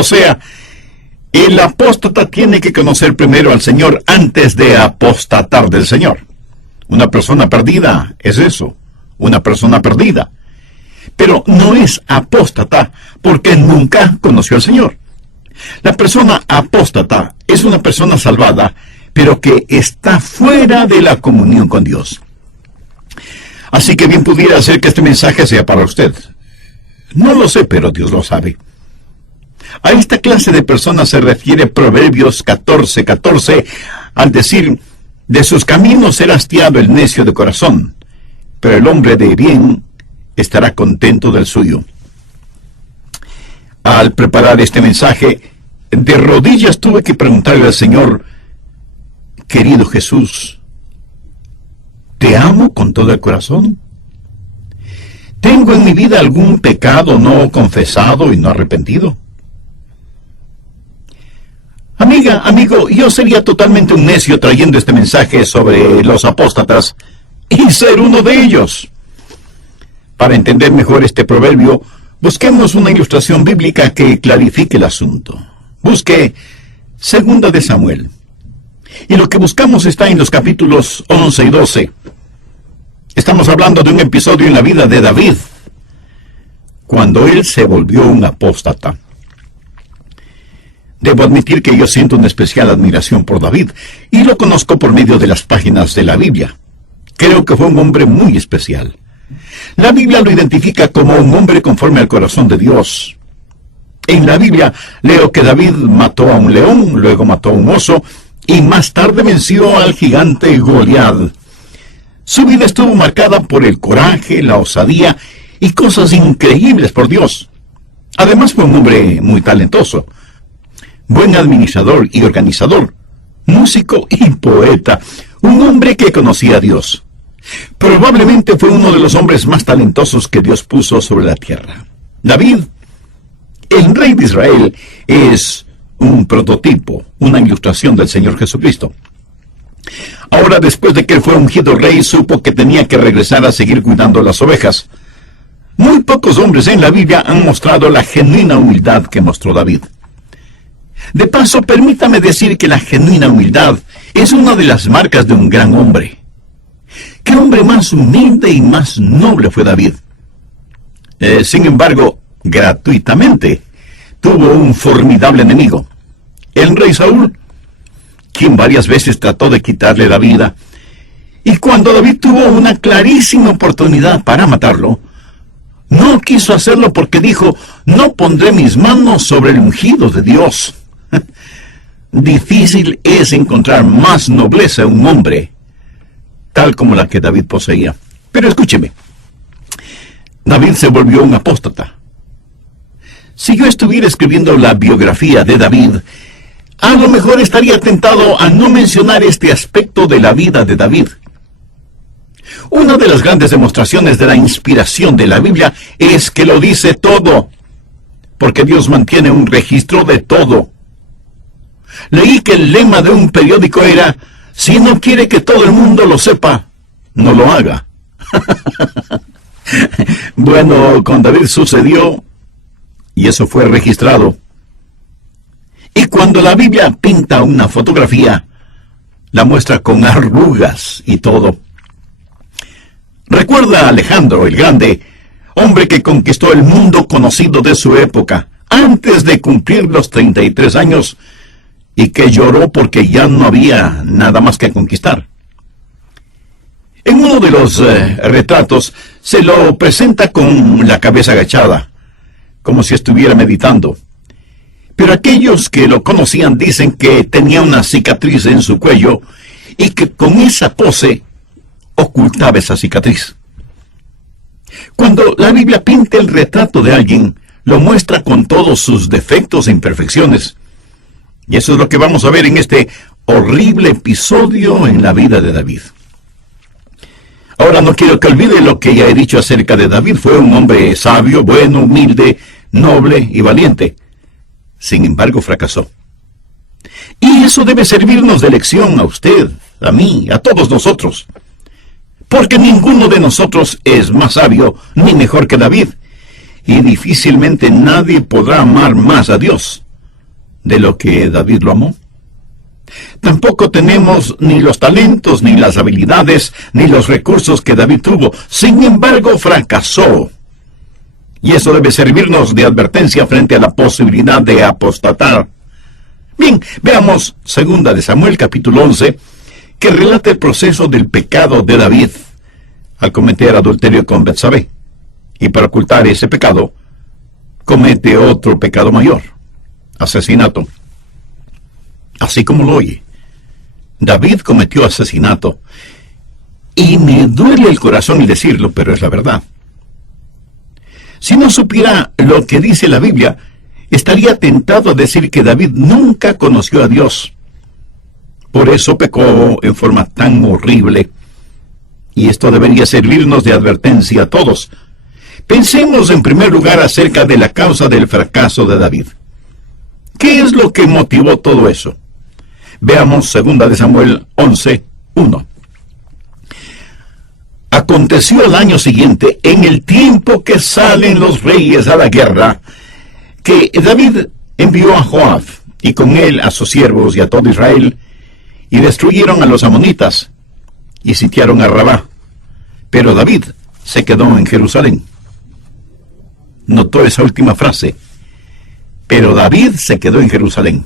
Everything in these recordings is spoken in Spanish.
O sea, el apóstata tiene que conocer primero al Señor antes de apostatar del Señor. Una persona perdida es eso, una persona perdida. Pero no es apóstata porque nunca conoció al Señor. La persona apóstata es una persona salvada, pero que está fuera de la comunión con Dios. Así que bien pudiera ser que este mensaje sea para usted. No lo sé, pero Dios lo sabe. A esta clase de personas se refiere Proverbios 14:14, al decir: de sus caminos será hastiado el necio de corazón, pero el hombre de bien estará contento del suyo. Al preparar este mensaje, de rodillas tuve que preguntarle al Señor: querido Jesús, ¿te amo con todo el corazón? ¿Tengo en mi vida algún pecado no confesado y no arrepentido? Amiga, amigo, yo sería totalmente un necio trayendo este mensaje sobre los apóstatas y ser uno de ellos. Para entender mejor este proverbio, busquemos una ilustración bíblica que clarifique el asunto. Busque 2 de Samuel. Y lo que buscamos está en los capítulos 11 y 12. Estamos hablando de un episodio en la vida de David, cuando él se volvió un apóstata. Debo admitir que yo siento una especial admiración por David, y lo conozco por medio de las páginas de la Biblia. Creo que fue un hombre muy especial. La Biblia lo identifica como un hombre conforme al corazón de Dios. En la Biblia leo que David mató a un león, luego mató a un oso, y más tarde venció al gigante Goliat. Su vida estuvo marcada por el coraje, la osadía y cosas increíbles por Dios. Además fue un hombre muy talentoso, buen administrador y organizador, músico y poeta, un hombre que conocía a Dios. Probablemente fue uno de los hombres más talentosos que Dios puso sobre la tierra. David, el rey de Israel, es un prototipo, una ilustración del Señor Jesucristo. Ahora, después de que él fue ungido rey, supo que tenía que regresar a seguir cuidando las ovejas. Muy pocos hombres en la Biblia han mostrado la genuina humildad que mostró David. De paso, permítame decir que la genuina humildad es una de las marcas de un gran hombre. ¿Qué hombre más humilde y más noble fue David? Sin embargo, gratuitamente, tuvo un formidable enemigo, el rey Saúl, quien varias veces trató de quitarle la vida. Y cuando David tuvo una clarísima oportunidad para matarlo, no quiso hacerlo porque dijo: no pondré mis manos sobre el ungido de Dios. Difícil es encontrar más nobleza en un hombre, tal como la que David poseía. Pero escúcheme, David se volvió un apóstata. Si yo estuviera escribiendo la biografía de David, a lo mejor estaría tentado a no mencionar este aspecto de la vida de David. Una de las grandes demostraciones de la inspiración de la Biblia es que lo dice todo, porque Dios mantiene un registro de todo. Leí que el lema de un periódico era: si no quiere que todo el mundo lo sepa, no lo haga. Bueno, con David sucedió, y eso fue registrado. Y cuando la Biblia pinta una fotografía, la muestra con arrugas y todo. Recuerda a Alejandro el Grande, hombre que conquistó el mundo conocido de su época, antes de cumplir los 33 años, y que lloró porque ya no había nada más que conquistar. En uno de los retratos se lo presenta con la cabeza agachada, como si estuviera meditando. Pero aquellos que lo conocían dicen que tenía una cicatriz en su cuello y que con esa pose ocultaba esa cicatriz. Cuando la Biblia pinta el retrato de alguien, lo muestra con todos sus defectos e imperfecciones. Y eso es lo que vamos a ver en este horrible episodio en la vida de David. Ahora no quiero que olvide lo que ya he dicho acerca de David. Fue un hombre sabio, bueno, humilde, noble y valiente. Sin embargo, fracasó. Y eso debe servirnos de lección a usted, a mí, a todos nosotros. Porque ninguno de nosotros es más sabio ni mejor que David. Y difícilmente nadie podrá amar más a Dios de lo que David lo amó. Tampoco tenemos ni los talentos, ni las habilidades, ni los recursos que David tuvo. Sin embargo, fracasó. Y eso debe servirnos de advertencia frente a la posibilidad de apostatar. Bien, veamos 2 de Samuel, capítulo 11, que relata el proceso del pecado de David al cometer adulterio con Betsabé. Y para ocultar ese pecado, comete otro pecado mayor: asesinato. Así como lo oye, David cometió asesinato. Y me duele el corazón el decirlo, pero es la verdad. Si no supiera lo que dice la Biblia, estaría tentado a decir que David nunca conoció a Dios. Por eso pecó en forma tan horrible. Y esto debería servirnos de advertencia a todos. Pensemos en primer lugar acerca de la causa del fracaso de David. ¿Qué es lo que motivó todo eso? Veamos 2 de Samuel 11, 1. Aconteció al año siguiente, en el tiempo que salen los reyes a la guerra, que David envió a Joab, y con él a sus siervos y a todo Israel, y destruyeron a los amonitas, y sitiaron a Rabá. Pero David se quedó en Jerusalén. Notó esa última frase. Pero David se quedó en Jerusalén.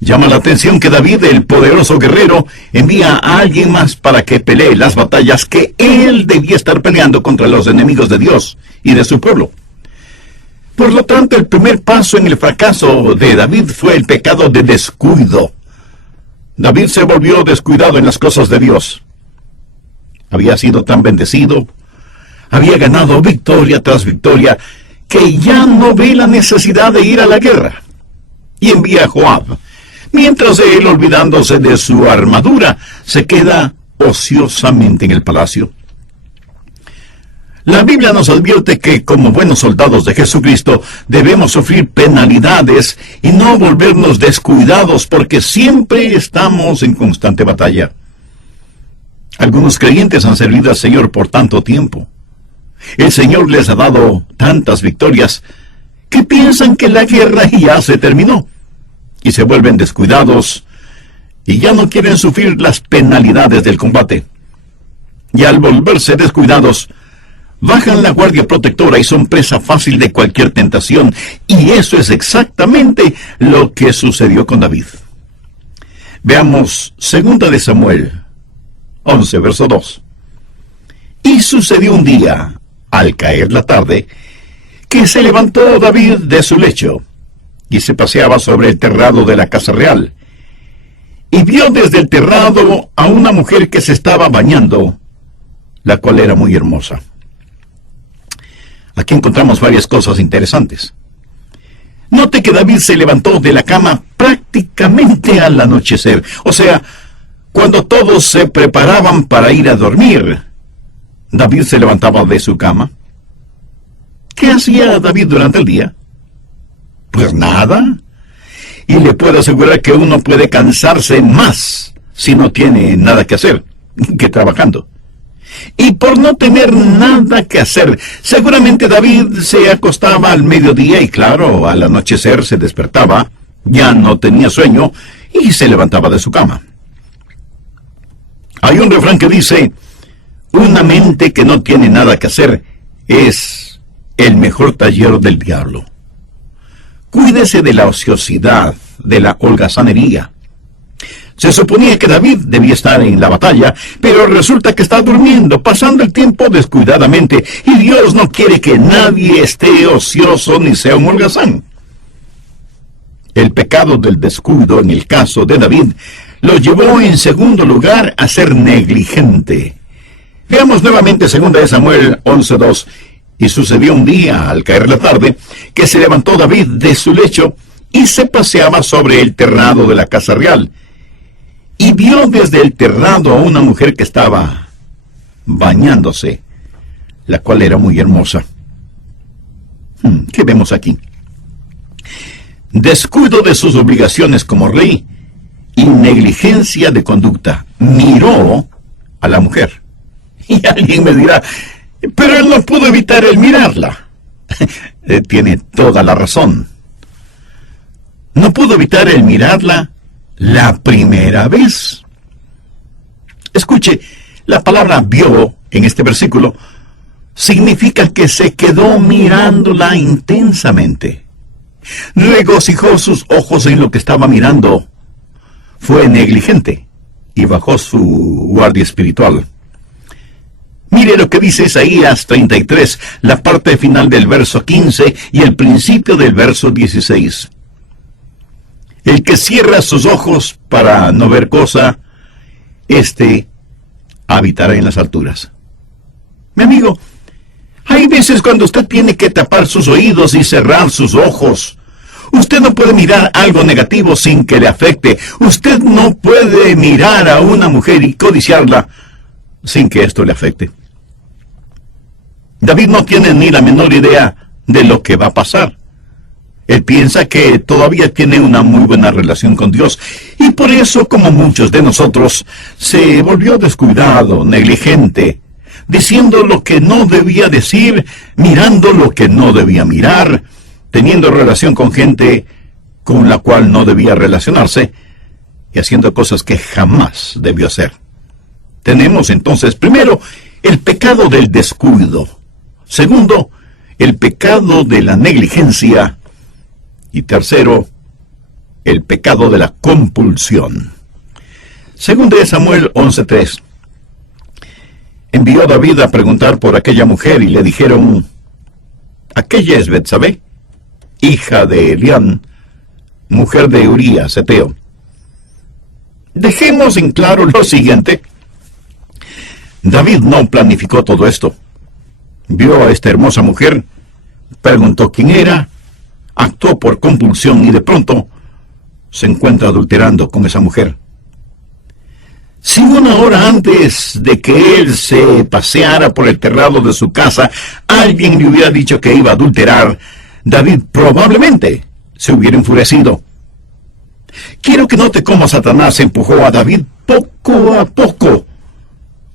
Llama la atención que David, el poderoso guerrero, envía a alguien más para que pelee las batallas que él debía estar peleando contra los enemigos de Dios y de su pueblo. Por lo tanto, el primer paso en el fracaso de David fue el pecado de descuido. David se volvió descuidado en las cosas de Dios. Había sido tan bendecido, había ganado victoria tras victoria, que ya no ve la necesidad de ir a la guerra. Y envía a Joab, mientras él, olvidándose de su armadura, se queda ociosamente en el palacio. La Biblia nos advierte que, como buenos soldados de Jesucristo, debemos sufrir penalidades y no volvernos descuidados, porque siempre estamos en constante batalla. Algunos creyentes han servido al Señor por tanto tiempo. El Señor les ha dado tantas victorias que piensan que la guerra ya se terminó, y se vuelven descuidados y ya no quieren sufrir las penalidades del combate. Y al volverse descuidados, bajan la guardia protectora y son presa fácil de cualquier tentación. Y eso es exactamente lo que sucedió con David. Veamos 2 de Samuel 11, verso 2. Y sucedió un día, al caer la tarde, que se levantó David de su lecho y se paseaba sobre el terrado de la casa real, y vio desde el terrado a una mujer que se estaba bañando, la cual era muy hermosa. Aquí encontramos varias cosas interesantes. Note que David se levantó de la cama prácticamente al anochecer, o sea, cuando todos se preparaban para ir a dormir. David se levantaba de su cama. ¿Qué hacía David durante el día? Pues nada. Y le puedo asegurar que uno puede cansarse más si no tiene nada que hacer que trabajando. Y por no tener nada que hacer, seguramente David se acostaba al mediodía y claro, al anochecer se despertaba, ya no tenía sueño y se levantaba de su cama. Hay un refrán que dice: una mente que no tiene nada que hacer es el mejor taller del diablo. Cuídese de la ociosidad, de la holgazanería. Se suponía que David debía estar en la batalla, pero resulta que está durmiendo, pasando el tiempo descuidadamente, y Dios no quiere que nadie esté ocioso ni sea un holgazán. El pecado del descuido en el caso de David lo llevó en segundo lugar a ser negligente. Veamos nuevamente 2 de Samuel 11:2. Y sucedió un día, al caer la tarde, que se levantó David de su lecho y se paseaba sobre el terrado de la casa real. Y vio desde el terrado a una mujer que estaba bañándose, la cual era muy hermosa. ¿Qué vemos aquí? Descuido de sus obligaciones como rey y negligencia de conducta. Miró a la mujer. Y alguien me dirá: pero él no pudo evitar el mirarla. Tiene toda la razón. no pudo evitar el mirarla la primera vez. Escuche, la palabra vio en este versículo significa que se quedó mirándola intensamente. Regocijó sus ojos en lo que estaba mirando. Fue negligente y bajó su guardia espiritual. Mire lo que dice Isaías 33, la parte final del verso 15 y el principio del verso 16. El que cierra sus ojos para no ver cosa, éste habitará en las alturas. Mi amigo, hay veces cuando usted tiene que tapar sus oídos y cerrar sus ojos. Usted no puede mirar algo negativo sin que le afecte. Usted no puede mirar a una mujer y codiciarla sin que esto le afecte. David no tiene ni la menor idea de lo que va a pasar. Él piensa que todavía tiene una muy buena relación con Dios y por eso, como muchos de nosotros, se volvió descuidado, negligente, diciendo lo que no debía decir, mirando lo que no debía mirar, teniendo relación con gente con la cual no debía relacionarse y haciendo cosas que jamás debió hacer. Tenemos entonces, primero, el pecado del descuido. Segundo, el pecado de la negligencia. Y tercero, el pecado de la compulsión. Según de Samuel 11:3, envió David a preguntar por aquella mujer y le dijeron: aquella es Betsabé, hija de Elián, mujer de Urías Heteo. Dejemos en claro lo siguiente. David no planificó todo esto. Vio a esta hermosa mujer, preguntó quién era, actuó por compulsión y de pronto se encuentra adulterando con esa mujer. Si una hora antes de que él se paseara por el terrado de su casa, alguien le hubiera dicho que iba a adulterar, David probablemente se hubiera enfurecido. Quiero que note cómo Satanás empujó a David poco a poco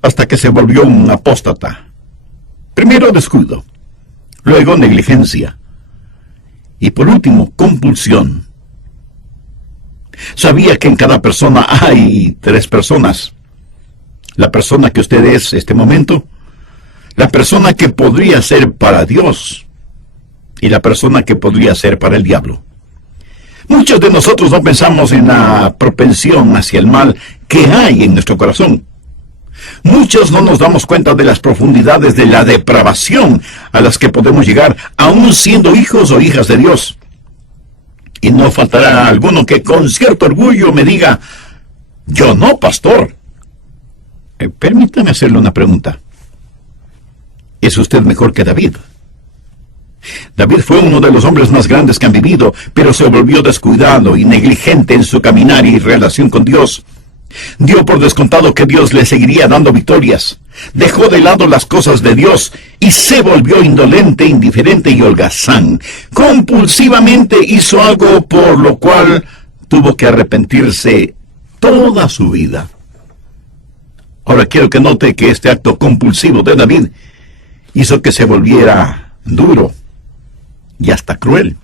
hasta que se volvió un apóstata. Primero descuido, luego negligencia y por último compulsión. Sabía que en cada persona hay tres personas. La persona que usted es este momento, la persona que podría ser para Dios y la persona que podría ser para el diablo. Muchos de nosotros no pensamos en la propensión hacia el mal que hay en nuestro corazón. Muchos no nos damos cuenta de las profundidades de la depravación a las que podemos llegar, aún siendo hijos o hijas de Dios. Y no faltará alguno que con cierto orgullo me diga: yo no, pastor. Permítame hacerle una pregunta. ¿Es usted mejor que David? David fue uno de los hombres más grandes que han vivido, pero se volvió descuidado y negligente en su caminar y relación con Dios. Dio por descontado que Dios le seguiría dando victorias. Dejó de lado las cosas de Dios y se volvió indolente, indiferente y holgazán. Compulsivamente hizo algo por lo cual tuvo que arrepentirse toda su vida. Ahora quiero que note que este acto compulsivo de David hizo que se volviera duro y hasta cruel.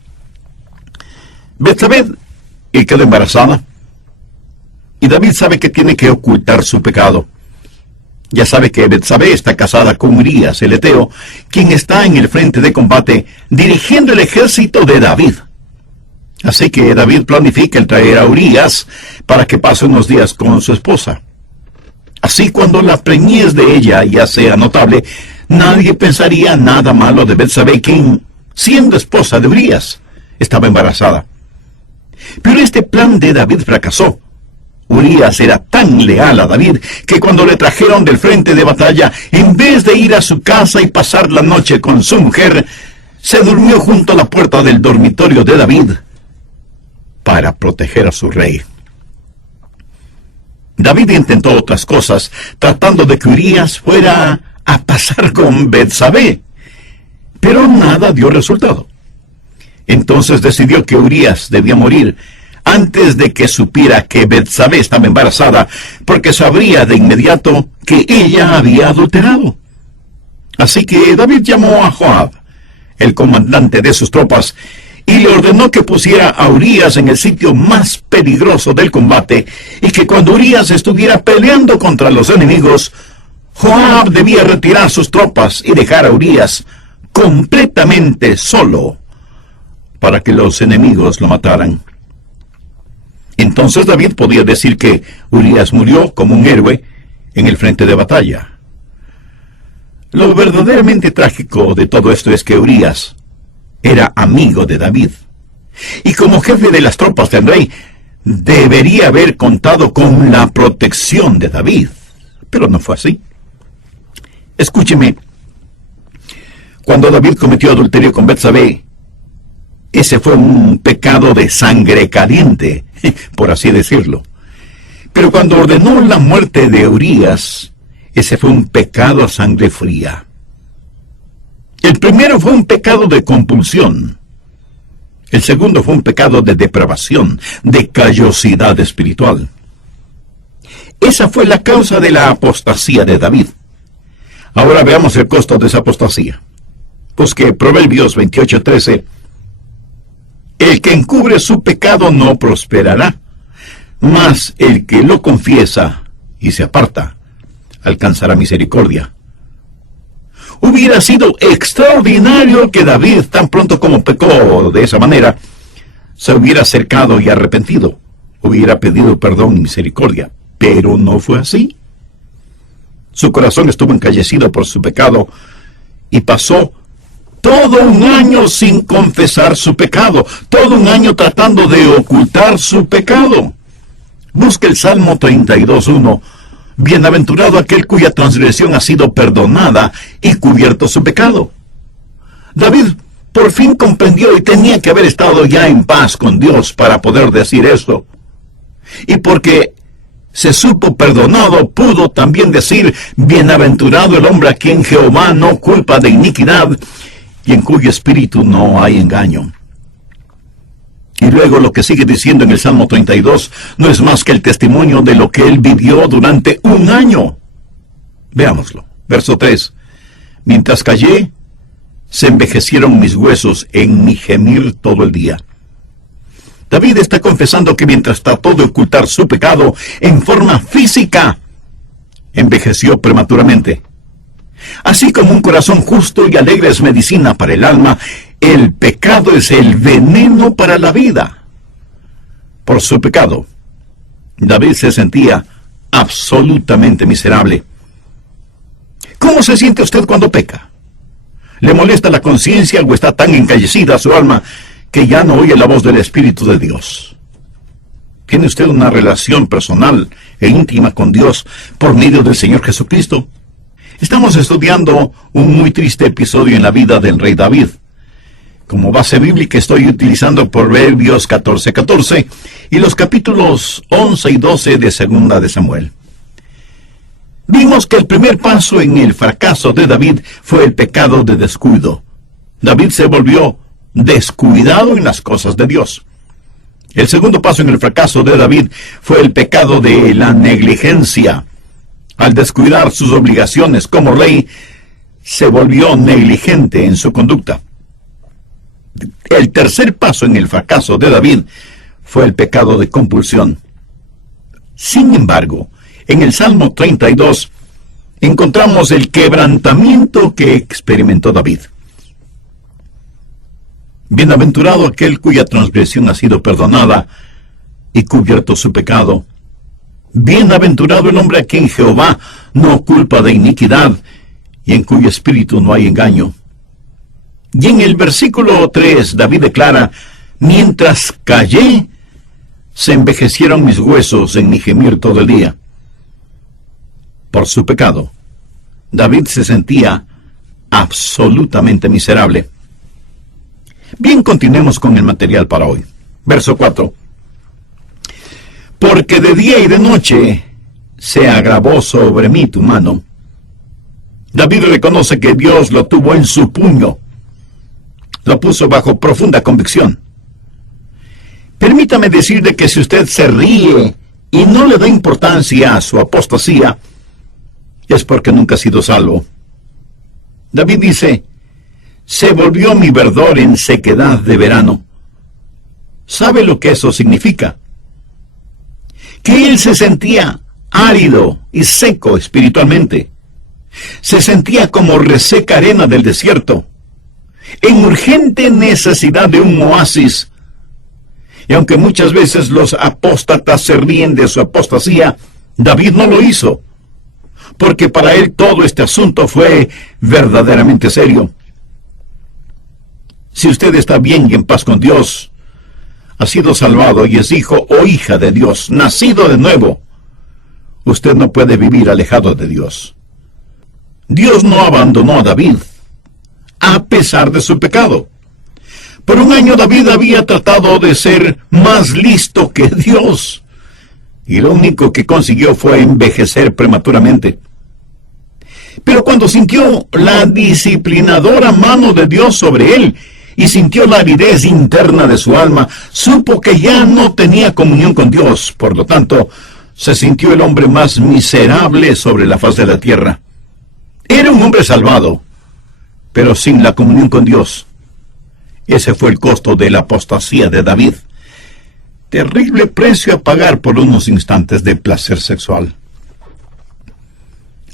Betsabé quedó embarazada. Y David sabe que tiene que ocultar su pecado. Ya sabe que Betsabé está casada con Urías el Heteo, quien está en el frente de combate dirigiendo el ejército de David. Así que David planifica el traer a Urías para que pase unos días con su esposa. Así, cuando la preñez de ella ya sea notable, nadie pensaría nada malo de Betsabé, quien, siendo esposa de Urías, estaba embarazada. Pero este plan de David fracasó. Urías era tan leal a David que cuando le trajeron del frente de batalla, en vez de ir a su casa y pasar la noche con su mujer, se durmió junto a la puerta del dormitorio de David para proteger a su rey. David intentó otras cosas, tratando de que Urías fuera a pasar con Betsabé, pero nada dio resultado. Entonces decidió que Urías debía morir antes de que supiera que Betsabé estaba embarazada, porque sabría de inmediato que ella había adulterado. Así que David llamó a Joab, el comandante de sus tropas, y le ordenó que pusiera a Urías en el sitio más peligroso del combate, y que cuando Urías estuviera peleando contra los enemigos, Joab debía retirar sus tropas y dejar a Urías completamente solo para que los enemigos lo mataran. Entonces David podía decir que Urías murió como un héroe en el frente de batalla. Lo verdaderamente trágico de todo esto es que Urías era amigo de David, y como jefe de las tropas del rey, debería haber contado con la protección de David, pero no fue así. Escúcheme, cuando David cometió adulterio con Betsabé, ese fue un pecado de sangre caliente, por así decirlo. Pero cuando ordenó la muerte de Urías, ese fue un pecado a sangre fría. El primero fue un pecado de compulsión. El segundo fue un pecado de depravación, de callosidad espiritual. Esa fue la causa de la apostasía de David. Ahora veamos el costo de esa apostasía. Busque Proverbios 28:13. El que encubre su pecado no prosperará, mas el que lo confiesa y se aparta alcanzará misericordia. Hubiera sido extraordinario que David, tan pronto como pecó de esa manera, se hubiera acercado y arrepentido, hubiera pedido perdón y misericordia, pero no fue así. Su corazón estuvo encallecido por su pecado y pasó todo un año sin confesar su pecado, todo un año tratando de ocultar su pecado. Busque el Salmo 32:1. Bienaventurado aquel cuya transgresión ha sido perdonada y cubierto su pecado. David por fin comprendió y tenía que haber estado ya en paz con Dios para poder decir esto. Y porque se supo perdonado, pudo también decir, bienaventurado el hombre a quien Jehová no culpa de iniquidad y en cuyo espíritu no hay engaño. Y luego lo que sigue diciendo en el Salmo 32 no es más que el testimonio de lo que él vivió durante un año. Veámoslo. Verso 3. Mientras callé, se envejecieron mis huesos en mi gemir todo el día. David está confesando que mientras trató de ocultar su pecado en forma física, envejeció prematuramente. Así como un corazón justo y alegre es medicina para el alma, el pecado es el veneno para la vida. Por su pecado, David se sentía absolutamente miserable. ¿Cómo se siente usted cuando peca? ¿Le molesta la conciencia o está tan encallecida su alma que ya no oye la voz del Espíritu de Dios? ¿Tiene usted una relación personal e íntima con Dios por medio del Señor Jesucristo? Estamos estudiando un muy triste episodio en la vida del rey David. Como base bíblica estoy utilizando Proverbios 14:14 y los capítulos 11 y 12 de Segunda de Samuel. Vimos que el primer paso en el fracaso de David fue el pecado de descuido. David se volvió descuidado en las cosas de Dios. El segundo paso en el fracaso de David fue el pecado de la negligencia. Al descuidar sus obligaciones como rey, se volvió negligente en su conducta. El tercer paso en el fracaso de David fue el pecado de compulsión. Sin embargo, en el Salmo 32 encontramos el quebrantamiento que experimentó David. Bienaventurado aquel cuya transgresión ha sido perdonada y cubierto su pecado. Bienaventurado el hombre a quien Jehová no culpa de iniquidad y en cuyo espíritu no hay engaño. Y en el versículo 3 David declara, mientras callé, se envejecieron mis huesos en mi gemir todo el día. Por su pecado, David se sentía absolutamente miserable. Bien, continuemos con el material para hoy. Verso 4. Porque de día y de noche se agravó sobre mí tu mano. David reconoce que Dios lo tuvo en su puño. Lo puso bajo profunda convicción. Permítame decirle que si usted se ríe y no le da importancia a su apostasía, es porque nunca ha sido salvo. David dice, se volvió mi verdor en sequedad de verano, ¿Sabe lo que eso significa? Que él se sentía árido y seco espiritualmente. Se sentía como reseca arena del desierto, en urgente necesidad de un oasis. Y aunque muchas veces los apóstatas se ríen de su apostasía, David no lo hizo, porque para él todo este asunto fue verdaderamente serio. Si usted está bien y en paz con Dios, ha sido salvado y es hijo o hija de Dios, nacido de nuevo, usted no puede vivir alejado de Dios. Dios no abandonó a David, a pesar de su pecado. Por un año David había tratado de ser más listo que Dios, y lo único que consiguió fue envejecer prematuramente. Pero cuando sintió la disciplinadora mano de Dios sobre él, y sintió la aridez interna de su alma, supo que ya no tenía comunión con Dios. Por lo tanto, se sintió el hombre más miserable sobre la faz de la tierra. Era un hombre salvado, pero sin la comunión con Dios. Ese fue el costo de la apostasía de David. Terrible precio a pagar por unos instantes de placer sexual.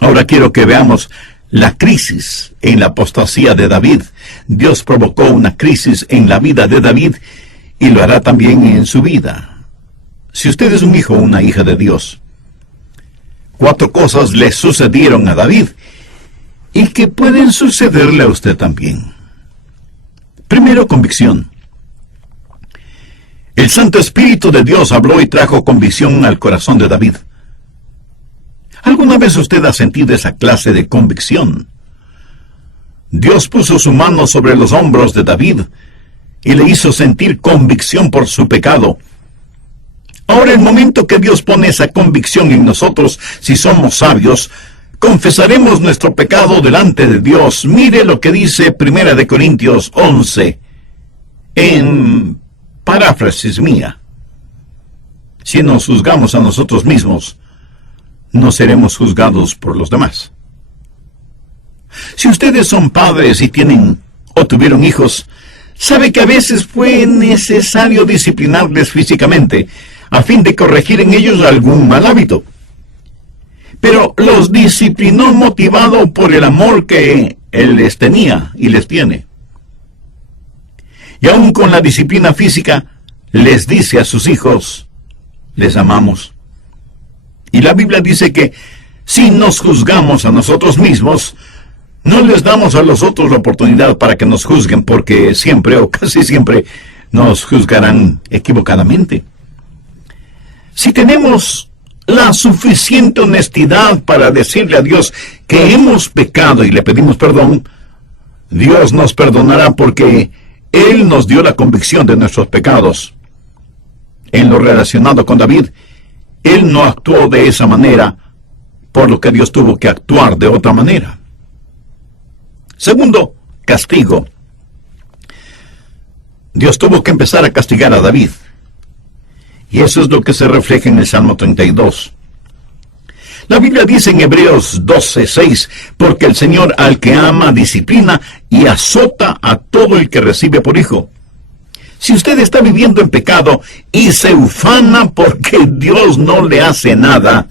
Ahora quiero que veamos la crisis en la apostasía de David. Dios provocó una crisis en la vida de David y lo hará también en su vida. Si usted es un hijo o una hija de Dios, 4 cosas le sucedieron a David y que pueden sucederle a usted también. Primero, convicción. El Santo Espíritu de Dios habló y trajo convicción al corazón de David. ¿Alguna vez usted ha sentido esa clase de convicción? Dios puso su mano sobre los hombros de David y le hizo sentir convicción por su pecado. Ahora, el momento que Dios pone esa convicción en nosotros, si somos sabios, confesaremos nuestro pecado delante de Dios. Mire lo que dice 1 Corintios 11, en paráfrasis mía. Si nos juzgamos a nosotros mismos, no seremos juzgados por los demás. Si ustedes son padres y tienen o tuvieron hijos, sabe que a veces fue necesario disciplinarles físicamente a fin de corregir en ellos algún mal hábito. Pero los disciplinó motivado por el amor que Él les tenía y les tiene. Y aun con la disciplina física, les dice a sus hijos, les amamos. Y la Biblia dice que si nos juzgamos a nosotros mismos, no les damos a los otros la oportunidad para que nos juzguen, porque siempre o casi siempre nos juzgarán equivocadamente. Si tenemos la suficiente honestidad para decirle a Dios que hemos pecado y le pedimos perdón, Dios nos perdonará porque Él nos dio la convicción de nuestros pecados. En lo relacionado con David, él no actuó de esa manera, por lo que Dios tuvo que actuar de otra manera. Segundo, castigo. Dios tuvo que empezar a castigar a David. Y eso es lo que se refleja en el Salmo 32. La Biblia dice en Hebreos 12:6, porque el Señor al que ama disciplina y azota a todo el que recibe por hijo. Si usted está viviendo en pecado y se ufana porque Dios no le hace nada,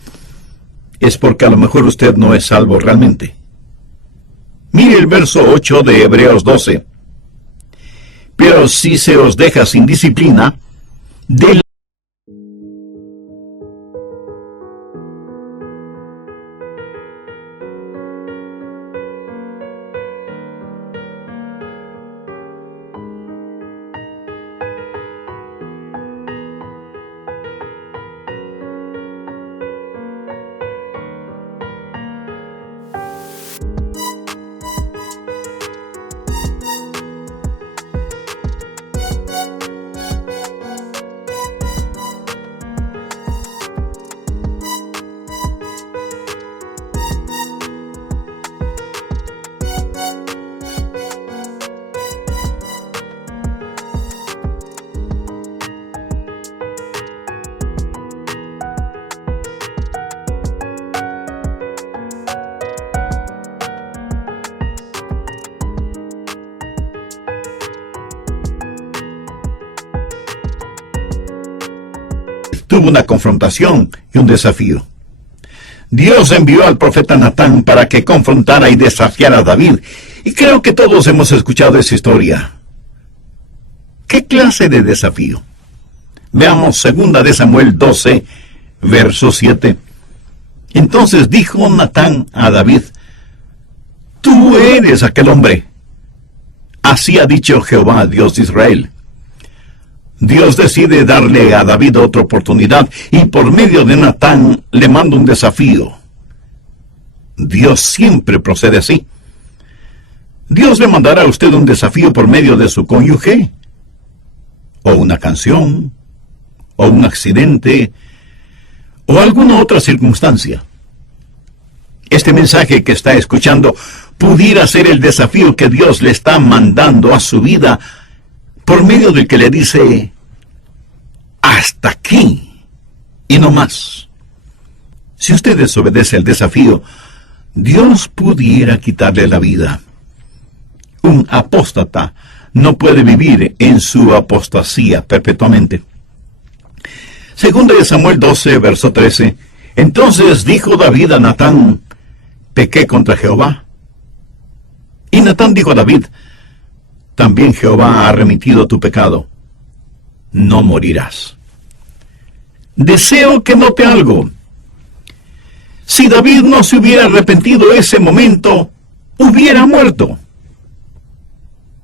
es porque a lo mejor usted no es salvo realmente. Mire el verso 8 de Hebreos 12. Pero si se os deja sin disciplina, de tuvo una confrontación y un desafío. Dios envió al profeta Natán para que confrontara y desafiara a David, y creo que todos hemos escuchado esa historia. ¿Qué clase de desafío? Veamos 2 de Samuel 12, verso 7. Entonces dijo Natán a David: tú eres aquel hombre. Así ha dicho Jehová, Dios de Israel. Dios decide darle a David otra oportunidad y por medio de Natán le manda un desafío. Dios siempre procede así. Dios le mandará a usted un desafío por medio de su cónyuge, o una canción, o un accidente, o alguna otra circunstancia. Este mensaje que está escuchando pudiera ser el desafío que Dios le está mandando a su vida, por medio del que le dice: hasta aquí y no más. Si usted desobedece el desafío, Dios pudiera quitarle la vida. Un apóstata no puede vivir en su apostasía perpetuamente. 2 de Samuel 12, verso 13. Entonces dijo David a Natán: pequé contra Jehová. Y Natán dijo a David: también Jehová ha remitido tu pecado. No morirás. Deseo que note algo. Si David no se hubiera arrepentido ese momento, hubiera muerto.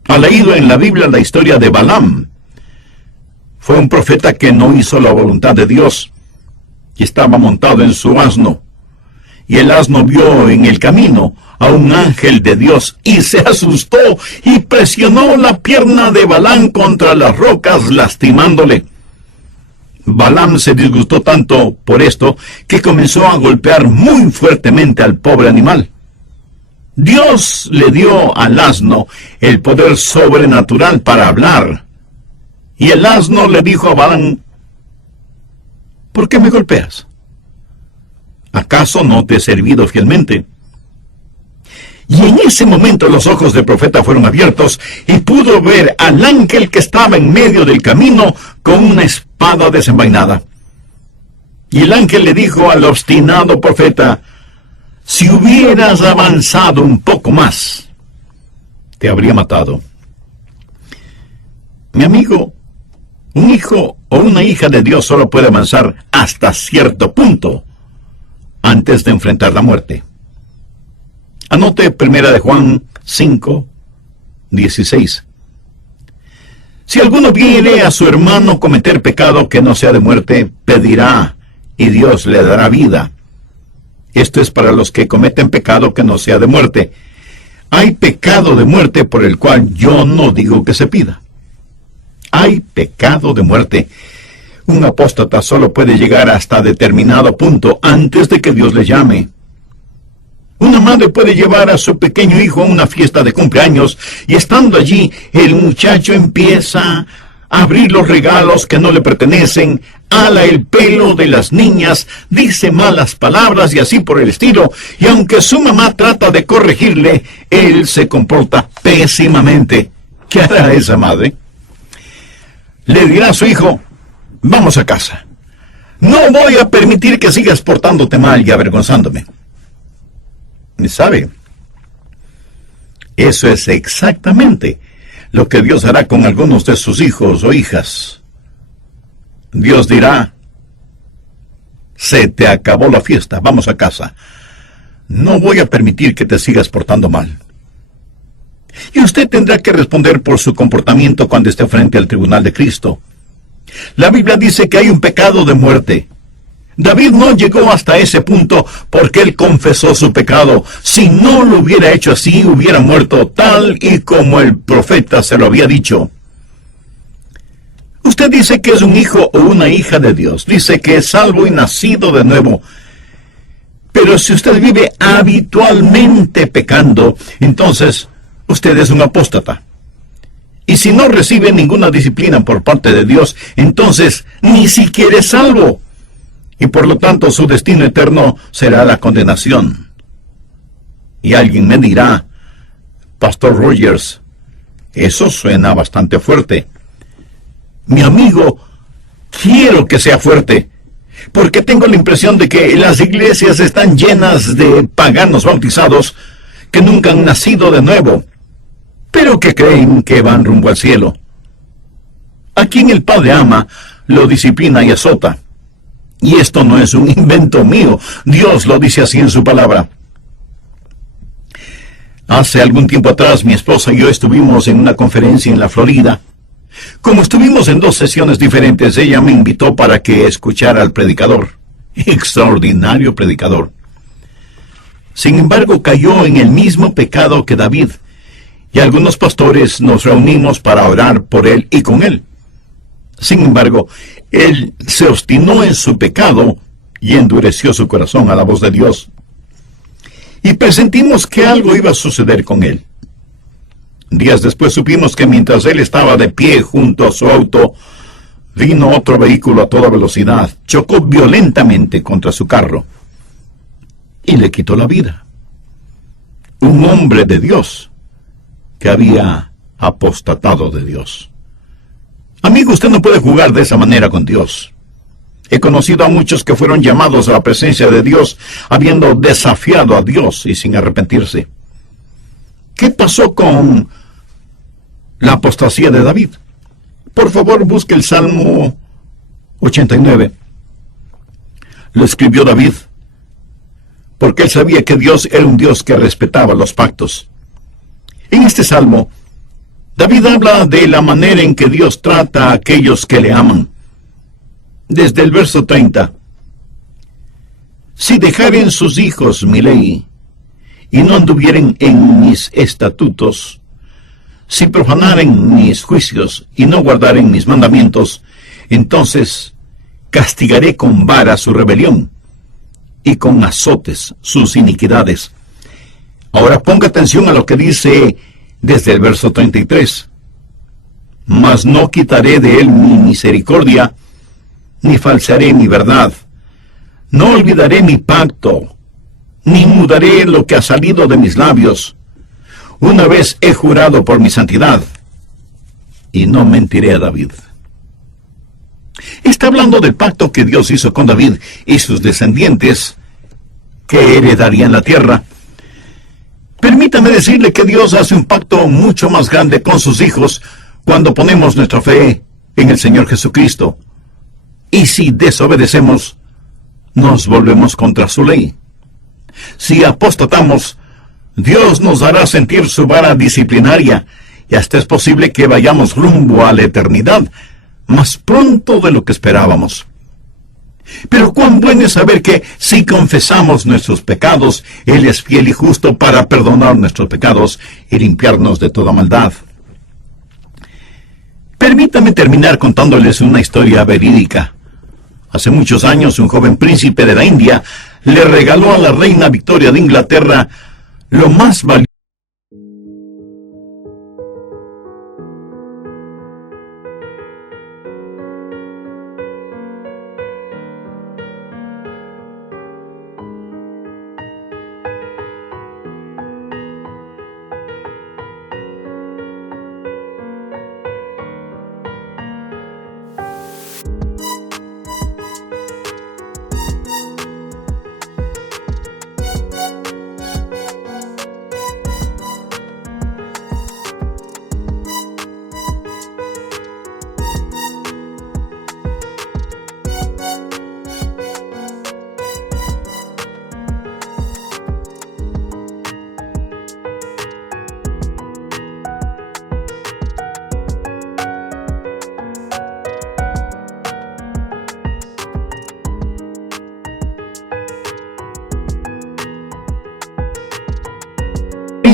Ha leído en la Biblia la historia de Balaam. Fue un profeta que no hizo la voluntad de Dios y estaba montado en su asno. Y el asno vio en el camino a un ángel de Dios y se asustó y presionó la pierna de Balaam contra las rocas, lastimándole. Balaam se disgustó tanto por esto que comenzó a golpear muy fuertemente al pobre animal. Dios le dio al asno el poder sobrenatural para hablar. Y el asno le dijo a Balaam: ¿por qué me golpeas? ¿Acaso no te he servido fielmente? Y en ese momento los ojos del profeta fueron abiertos y pudo ver al ángel que estaba en medio del camino con una espada desenvainada. Y el ángel le dijo al obstinado profeta: si hubieras avanzado un poco más, te habría matado. Mi amigo, un hijo o una hija de Dios solo puede avanzar hasta cierto punto antes de enfrentar la muerte. Anote 1 de Juan 5, 16. Si alguno viene a su hermano cometer pecado que no sea de muerte, pedirá y Dios le dará vida. Esto es para los que cometen pecado que no sea de muerte. Hay pecado de muerte por el cual yo no digo que se pida. Hay pecado de muerte. Un apóstata solo puede llegar hasta determinado punto antes de que Dios le llame. Una madre puede llevar a su pequeño hijo a una fiesta de cumpleaños y estando allí, el muchacho empieza a abrir los regalos que no le pertenecen, ala el pelo de las niñas, dice malas palabras y así por el estilo, y aunque su mamá trata de corregirle, él se comporta pésimamente. ¿Qué hará esa madre? Le dirá a su hijo: vamos a casa. No voy a permitir que sigas portándote mal y avergonzándome. ¿Sabe? Eso es exactamente lo que Dios hará con algunos de sus hijos o hijas. Dios dirá: se te acabó la fiesta, vamos a casa. No voy a permitir que te sigas portando mal. Y usted tendrá que responder por su comportamiento cuando esté frente al tribunal de Cristo. La Biblia dice que hay un pecado de muerte. David no llegó hasta ese punto porque él confesó su pecado. Si no lo hubiera hecho así, hubiera muerto tal y como el profeta se lo había dicho. Usted dice que es un hijo o una hija de Dios. Dice que es salvo y nacido de nuevo. Pero si usted vive habitualmente pecando, entonces usted es un apóstata. Y si no recibe ninguna disciplina por parte de Dios, entonces ni siquiera es salvo. Y por lo tanto su destino eterno será la condenación. Y alguien me dirá: Pastor Rogers, eso suena bastante fuerte. Mi amigo, quiero que sea fuerte, Porque tengo la impresión de que las iglesias están llenas de paganos bautizados que nunca han nacido de nuevo, pero que creen que van rumbo al cielo. A quien el Padre ama, lo disciplina y azota. Y esto no es un invento mío, Dios lo dice así en su palabra. Hace algún tiempo atrás, mi esposa y yo estuvimos en una conferencia en la Florida. Como estuvimos en 2 sesiones diferentes, ella me invitó para que escuchara al predicador. Extraordinario predicador. Sin embargo, cayó en el mismo pecado que David, y algunos pastores nos reunimos para orar por él y con él. Sin embargo, él se obstinó en su pecado y endureció su corazón a la voz de Dios. Y presentimos que algo iba a suceder con él. Días después supimos que mientras él estaba de pie junto a su auto, vino otro vehículo a toda velocidad, chocó violentamente contra su carro y le quitó la vida. Un hombre de Dios que había apostatado de Dios. Amigo, usted no puede jugar de esa manera con Dios. He conocido a muchos que fueron llamados a la presencia de Dios habiendo desafiado a Dios y sin arrepentirse. ¿Qué pasó con la apostasía de David? Por favor, busque el Salmo 89. Lo escribió David, porque él sabía que Dios era un Dios que respetaba los pactos. En este Salmo, David habla de la manera en que Dios trata a aquellos que le aman. Desde el verso 30. Si dejaren sus hijos mi ley, y no anduvieren en mis estatutos, si profanaren mis juicios y no guardaren mis mandamientos, entonces castigaré con vara su rebelión y con azotes sus iniquidades. Ahora ponga atención a lo que dice desde el verso 33. Mas no quitaré de él mi misericordia, ni falsearé mi verdad. No olvidaré mi pacto, ni mudaré lo que ha salido de mis labios. Una vez he jurado por mi santidad, y no mentiré a David. Está hablando del pacto que Dios hizo con David y sus descendientes, que heredarían la tierra. Permítame decirle que Dios hace un pacto mucho más grande con sus hijos cuando ponemos nuestra fe en el Señor Jesucristo. Y si desobedecemos, nos volvemos contra su ley. Si apostatamos, Dios nos hará sentir su vara disciplinaria, y hasta es posible que vayamos rumbo a la eternidad, más pronto de lo que esperábamos. Pero cuán bueno es saber que si confesamos nuestros pecados, Él es fiel y justo para perdonar nuestros pecados y limpiarnos de toda maldad. Permítame terminar contándoles una historia verídica. Hace muchos años, un joven príncipe de la India le regaló a la reina Victoria de Inglaterra lo más valioso.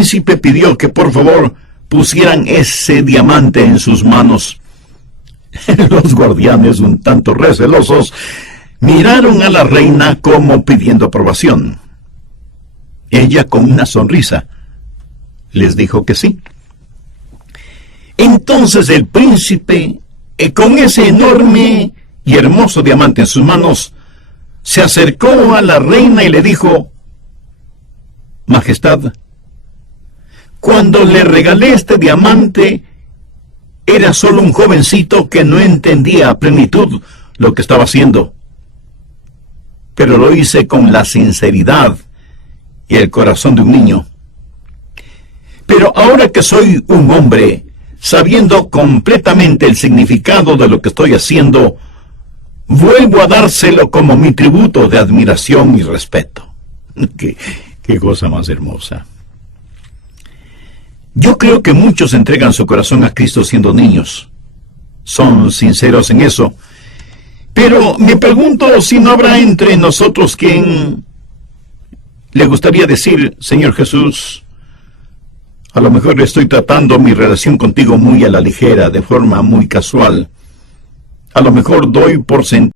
El príncipe pidió que por favor pusieran ese diamante en sus manos. Los guardianes, un tanto recelosos, miraron a la reina como pidiendo aprobación. Ella, con una sonrisa, les dijo que sí. Entonces el príncipe, con ese enorme y hermoso diamante en sus manos, se acercó a la reina y le dijo: Majestad, cuando le regalé este diamante, era solo un jovencito que no entendía a plenitud lo que estaba haciendo. pero lo hice con la sinceridad y el corazón de un niño. Pero ahora que soy un hombre, sabiendo completamente el significado de lo que estoy haciendo, vuelvo a dárselo como mi tributo de admiración y respeto. Qué cosa más hermosa. Yo creo que muchos entregan su corazón a Cristo siendo niños. Son sinceros en eso. Pero me pregunto si no habrá entre nosotros quien le gustaría decir: Señor Jesús, a lo mejor estoy tratando mi relación contigo muy a la ligera, de forma muy casual. A lo mejor doy por sentado